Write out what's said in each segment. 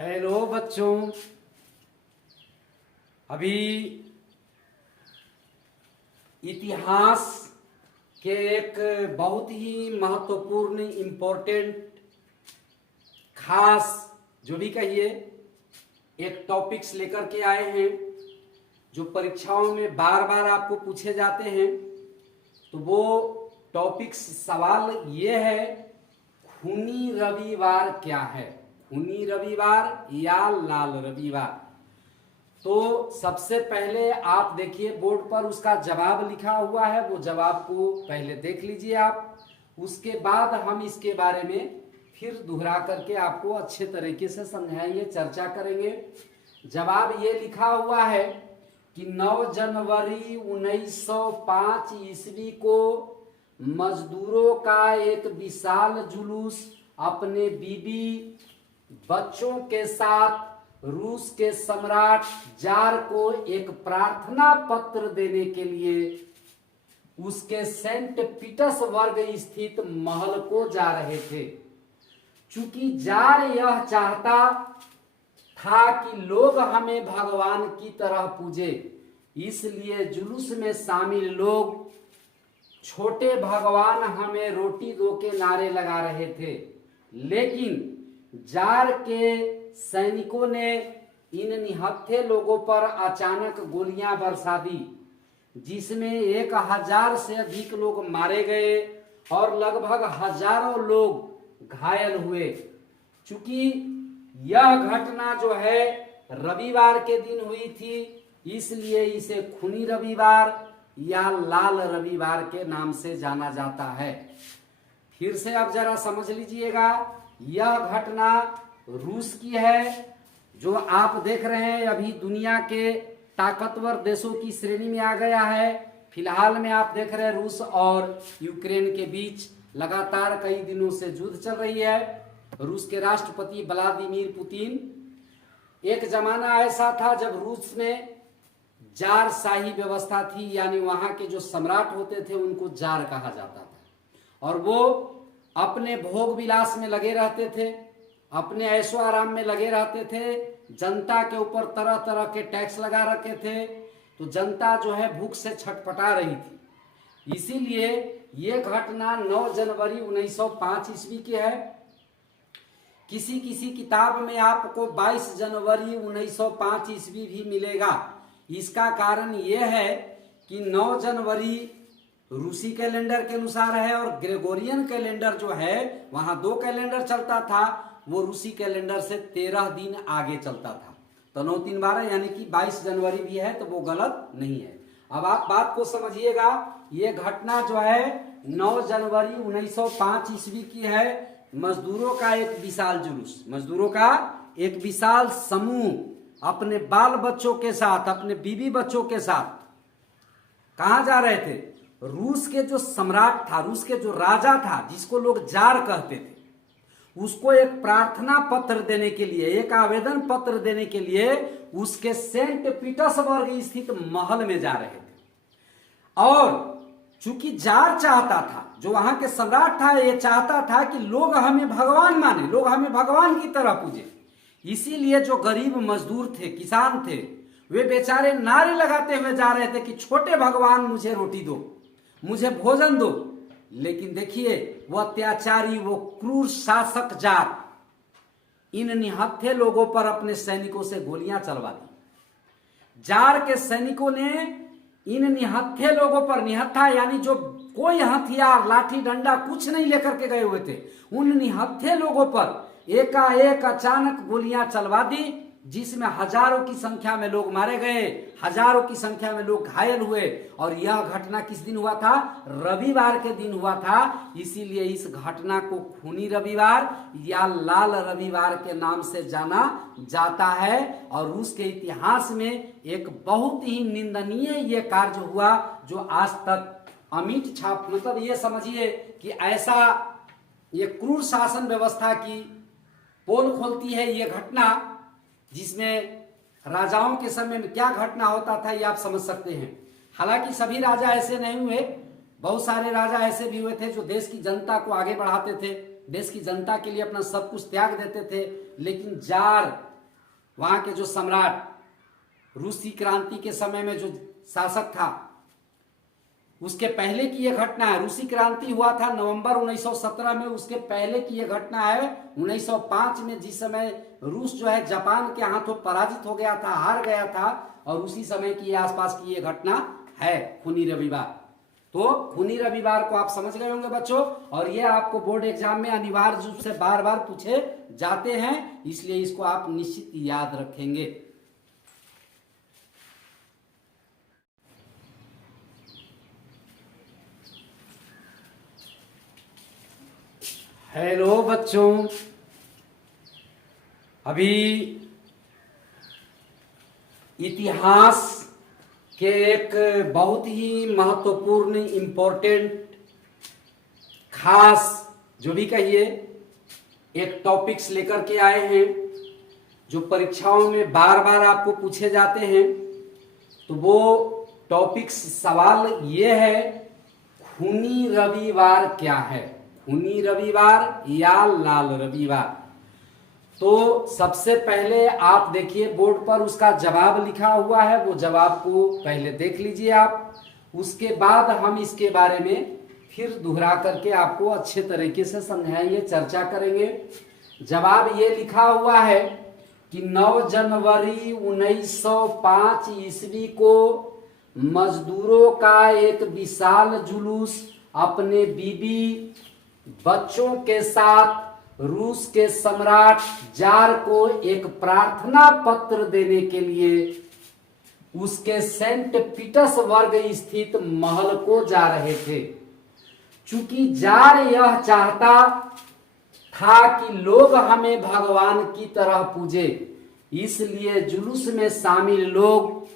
Hello बच्चों, अभी इतिहास के एक बहुत ही महत्वपूर्ण इम्पोर्टेंट खास जो भी कहिए एक टॉपिक्स लेकर के आए हैं जो परीक्षाओं में बार बार आपको पूछे जाते हैं। तो वो टॉपिक्स सवाल ये है, खूनी रविवार क्या है, खूनी रविवार या लाल रविवार। तो सबसे पहले आप देखिए बोर्ड पर उसका जवाब लिखा हुआ है, वो जवाब को पहले देख लीजिए आप, उसके बाद हम इसके बारे में फिर दोहरा करके आपको अच्छे तरीके से समझाएंगे, चर्चा करेंगे। जवाब ये लिखा हुआ है कि 9 जनवरी 1905 ईस्वी को मजदूरों का एक विशाल जुलूस अपने बीबी बच्चों के साथ रूस के सम्राट जार को एक प्रार्थना पत्र देने के लिए उसके सेंट पीटर्सबर्ग स्थित महल को जा रहे थे। चूंकि जार यह चाहता था कि लोग हमें भगवान की तरह पूजे, इसलिए जुलूस में शामिल लोग छोटे भगवान हमें रोटी दो के नारे लगा रहे थे। लेकिन जार के सैनिकों ने इन निहत्थे लोगों पर अचानक गोलियां बरसा दी, जिसमें 1000 से अधिक लोग मारे गए और लगभग हजारों लोग घायल हुए। चूंकि यह घटना जो है रविवार के दिन हुई थी, इसलिए इसे खूनी रविवार या लाल रविवार के नाम से जाना जाता है। फिर से आप जरा समझ लीजिएगा, यह घटना रूस की है, जो आप देख रहे हैं अभी दुनिया के ताकतवर देशों की श्रेणी में आ गया है। फिलहाल में आप देख रहे हैं रूस और यूक्रेन के बीच लगातार कई दिनों से युद्ध चल रही है। रूस के राष्ट्रपति व्लादिमीर पुतिन, एक जमाना ऐसा था जब रूस में जार शाही व्यवस्था थी, यानी वहां के जो सम्राट होते थे उनको जार कहा जाता था, और वो अपने भोग विलास में लगे रहते थे, अपने ऐशो आराम में लगे रहते थे, जनता के ऊपर तरह तरह के टैक्स लगा रखे थे, तो जनता जो है भूख से छटपटा रही थी। इसीलिए ये घटना 9 जनवरी 1905 ईस्वी की है। किसी किसी किताब में आपको 22 जनवरी 1905 ईस्वी भी मिलेगा। इसका कारण यह है कि 9 जनवरी रूसी कैलेंडर के अनुसार है और ग्रेगोरियन कैलेंडर जो है वहां 2 कैलेंडर चलता था, वो रूसी कैलेंडर से 13 दिन आगे चलता था। तो 9 3 12 यानी कि 22 जनवरी भी है, तो वो गलत नहीं है। अब आप बात को समझिएगा, ये घटना जो है 9 जनवरी 1905 ईस्वी की है। मजदूरों का एक विशाल जुलूस, मजदूरों का एक विशाल समूह अपने बाल बच्चों के साथ, अपने बीबी बच्चों के साथ कहां जा रहे थे? रूस के जो सम्राट था, रूस के जो राजा था, जिसको लोग जार कहते थे, उसको एक प्रार्थना पत्र देने के लिए, एक आवेदन पत्र देने के लिए उसके सेंट पीटर्सबर्ग स्थित महल में जा रहे थे। और चूंकि जार चाहता था, जो वहां के सम्राट था, ये चाहता था कि लोग हमें भगवान माने, लोग हमें भगवान की तरह पूजे। इसीलिए जो गरीब मजदूर थे, किसान थे, वे बेचारे नारे लगाते हुए जा रहे थे कि छोटे भगवान मुझे रोटी दो, मुझे भोजन दो। लेकिन देखिए वो अत्याचारी, वो क्रूर शासक जार इन निहत्थे लोगों पर अपने सैनिकों से गोलियां चलवा दी। जार के सैनिकों ने इन निहत्थे लोगों पर, निहत्था यानी जो कोई हथियार, लाठी डंडा कुछ नहीं लेकर के गए हुए थे, उन निहत्थे लोगों पर एकाएक अचानक गोलियां चलवा दी, जिसमें हजारों की संख्या में लोग मारे गए, हजारों की संख्या में लोग घायल हुए। और यह घटना किस दिन हुआ था? रविवार के दिन हुआ था। इसीलिए इस घटना को खूनी रविवार या लाल रविवार के नाम से जाना जाता है। और रूस के इतिहास में एक बहुत ही निंदनीय ये कार्य हुआ, जो आज तक अमिट छाप, मतलब ये समझिए कि ऐसा ये क्रूर शासन व्यवस्था की पोल खोलती है ये घटना, जिसमें राजाओं के समय में क्या घटना होता था ये आप समझ सकते हैं। हालांकि सभी राजा ऐसे नहीं हुए, बहुत सारे राजा ऐसे भी हुए थे जो देश की जनता को आगे बढ़ाते थे, देश की जनता के लिए अपना सब कुछ त्याग देते थे। लेकिन जार वहां के जो सम्राट, रूसी क्रांति के समय में जो शासक था, उसके पहले की यह घटना है। रूसी क्रांति हुआ था नवंबर 1917 में, उसके पहले की यह घटना है 1905 में, जिस समय रूस जो है जापान के हाथों पराजित हो गया था, हार गया था, और उसी समय की आसपास की यह घटना है खूनी रविवार। तो खूनी रविवार को आप समझ गए होंगे बच्चों, और यह आपको बोर्ड एग्जाम में अनिवार्य रूप से बार बार पूछे जाते हैं, इसलिए इसको आप निश्चित याद रखेंगे। हेलो बच्चों, अभी इतिहास के एक बहुत ही महत्वपूर्ण इम्पोर्टेंट खास जो भी कहिए एक टॉपिक्स लेकर के आए हैं, जो परीक्षाओं में बार बार आपको पूछे जाते हैं। तो वो टॉपिक्स सवाल ये है, खूनी रविवार क्या है, खूनी रविवार या लाल रविवार। तो सबसे पहले आप देखिए बोर्ड पर उसका जवाब लिखा हुआ है, वो जवाब को पहले देख लीजिए आप, उसके बाद हम इसके बारे में फिर दोहरा करके आपको अच्छे तरीके से समझाएंगे, चर्चा करेंगे। जवाब ये लिखा हुआ है कि 9 जनवरी 1905 ईस्वी को मजदूरों का एक विशाल जुलूस अपने बीबी बच्चों के साथ रूस के सम्राट जार को एक प्रार्थना पत्र देने के लिए उसके सेंट पीटर्सबर्ग स्थित महल को जा रहे थे। चूंकि जार यह चाहता था कि लोग हमें भगवान की तरह पूजे, इसलिए जुलूस में शामिल लोग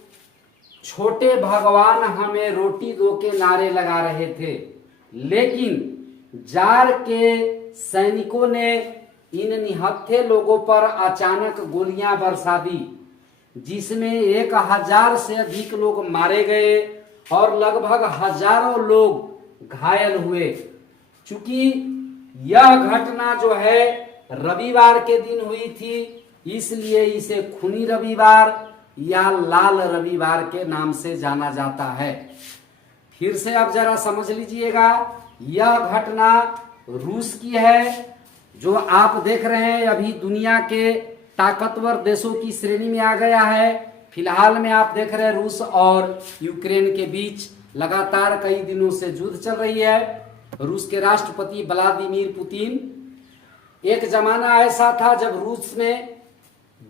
छोटे भगवान हमें रोटी दो के नारे लगा रहे थे। लेकिन जार के सैनिकों ने इन निहत्थे लोगों पर अचानक गोलियां बरसा दी, जिसमें 1000 से अधिक लोग मारे गए और लगभग हजारों लोग घायल हुए। चूंकि यह घटना जो है रविवार के दिन हुई थी, इसलिए इसे खूनी रविवार या लाल रविवार के नाम से जाना जाता है। फिर से आप जरा समझ लीजिएगा, यह घटना रूस की है, जो आप देख रहे हैं अभी दुनिया के ताकतवर देशों की श्रेणी में आ गया है। फिलहाल में आप देख रहे हैं रूस और यूक्रेन के बीच लगातार कई दिनों से युद्ध चल रही है। रूस के राष्ट्रपति व्लादिमीर पुतिन, एक जमाना ऐसा था जब रूस में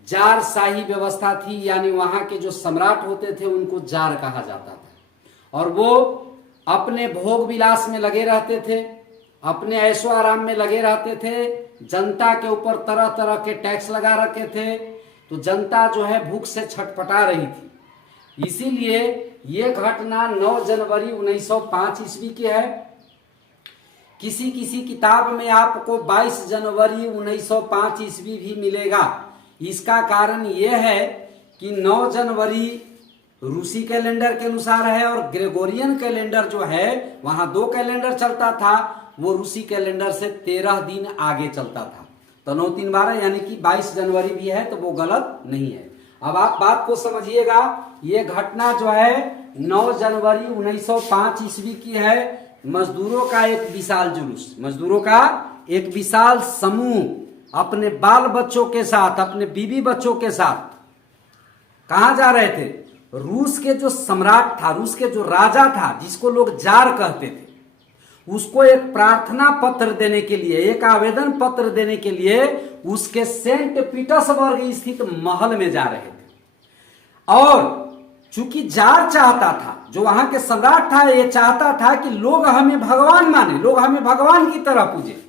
जार शाही व्यवस्था थी, यानी वहां के जो सम्राट होते थे उनको जार कहा जाता था, और वो अपने भोग विलास में लगे रहते थे, अपने ऐशो आराम में लगे रहते थे, जनता के ऊपर तरह तरह के टैक्स लगा रखे थे, तो जनता जो है भूख से छटपटा रही थी। इसीलिए ये घटना 9 जनवरी 1905 ईस्वी की है। किसी किसी किताब में आपको 22 जनवरी 1905 ईस्वी भी मिलेगा। इसका कारण यह है कि 9 जनवरी रूसी कैलेंडर के अनुसार है, और ग्रेगोरियन कैलेंडर जो है वहां 2 कैलेंडर चलता था, वो रूसी कैलेंडर से 13 दिन आगे चलता था। तो 9 3 12 यानी कि 22 जनवरी भी है, तो वो गलत नहीं है। अब आप बात को समझिएगा, ये घटना जो है 9 जनवरी 1905 ईस्वी की है। मजदूरों का एक विशाल जुलूस, मजदूरों का एक विशाल समूह अपने बाल बच्चों के साथ, अपने बीवी बच्चों के साथ कहां जा रहे थे? रूस के जो सम्राट था, रूस के जो राजा था, जिसको लोग जार कहते थे, उसको एक प्रार्थना पत्र देने के लिए, एक आवेदन पत्र देने के लिए उसके सेंट पीटर्सबर्ग स्थित महल में जा रहे थे। और चूंकि जार चाहता था, जो वहां के सम्राट था, ये चाहता था कि लोग हमें भगवान माने, लोग हमें भगवान की तरह पूजे।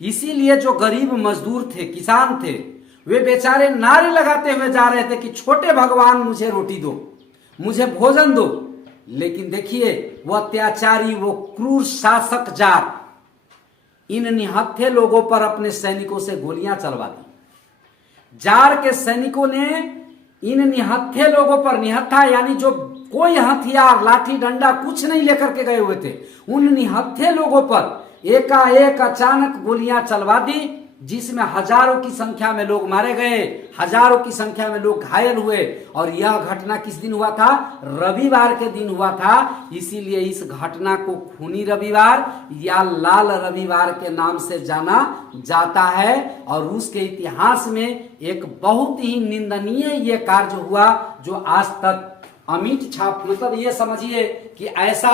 इसीलिए जो गरीब मजदूर थे, किसान थे, वे बेचारे नारे लगाते हुए जा रहे थे कि छोटे भगवान मुझे रोटी दो, मुझे भोजन दो। लेकिन देखिए वो अत्याचारी, वो क्रूर शासक जार इन निहत्थे लोगों पर अपने सैनिकों से गोलियां चलवा दी। जार के सैनिकों ने इन निहत्थे लोगों पर, निहत्था यानी जो कोई हथियार, लाठी डंडा कुछ नहीं लेकर के गए हुए थे, उन निहत्थे लोगों पर एकाएक अचानक गोलियां चलवा दी, जिसमें हजारों की संख्या में लोग मारे गए, हजारों की संख्या में लोग घायल हुए। और यह घटना किस दिन हुआ था? रविवार के दिन हुआ था। इसीलिए इस घटना को खूनी रविवार या लाल रविवार के नाम से जाना जाता है। और रूस के इतिहास में एक बहुत ही निंदनीय ये कार्य हुआ जो आज तक अमिट छाप, मतलब ये समझिए कि ऐसा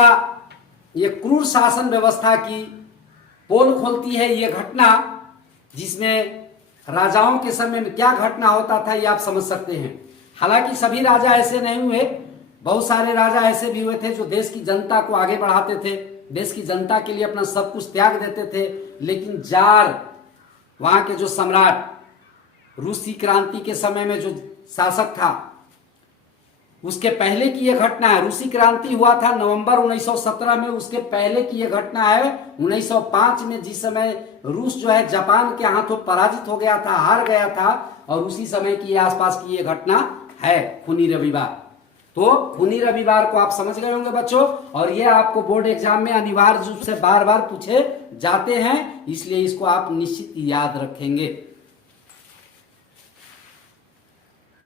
ये क्रूर शासन व्यवस्था की पोल खोलती है ये घटना, जिसमें राजाओं के समय में क्या घटना होता था ये आप समझ सकते हैं। हालांकि सभी राजा ऐसे नहीं हुए, बहुत सारे राजा ऐसे भी हुए थे जो देश की जनता को आगे बढ़ाते थे, देश की जनता के लिए अपना सब कुछ त्याग देते थे। लेकिन जार, वहां के जो सम्राट, रूसी क्रांति के समय में जो शासक था, उसके पहले की यह घटना है। रूसी क्रांति हुआ था नवंबर 1917 में, उसके पहले की यह घटना है 1905 में, जिस समय रूस जो है जापान के हाथों पराजित हो गया था, हार गया था। और उसी समय की आसपास की यह घटना है खूनी रविवार। तो खूनी रविवार को आप समझ गए होंगे बच्चों, और यह आपको बोर्ड एग्जाम में अनिवार्य रूप से बार बार पूछे जाते हैं, इसलिए इसको आप निश्चित याद रखेंगे।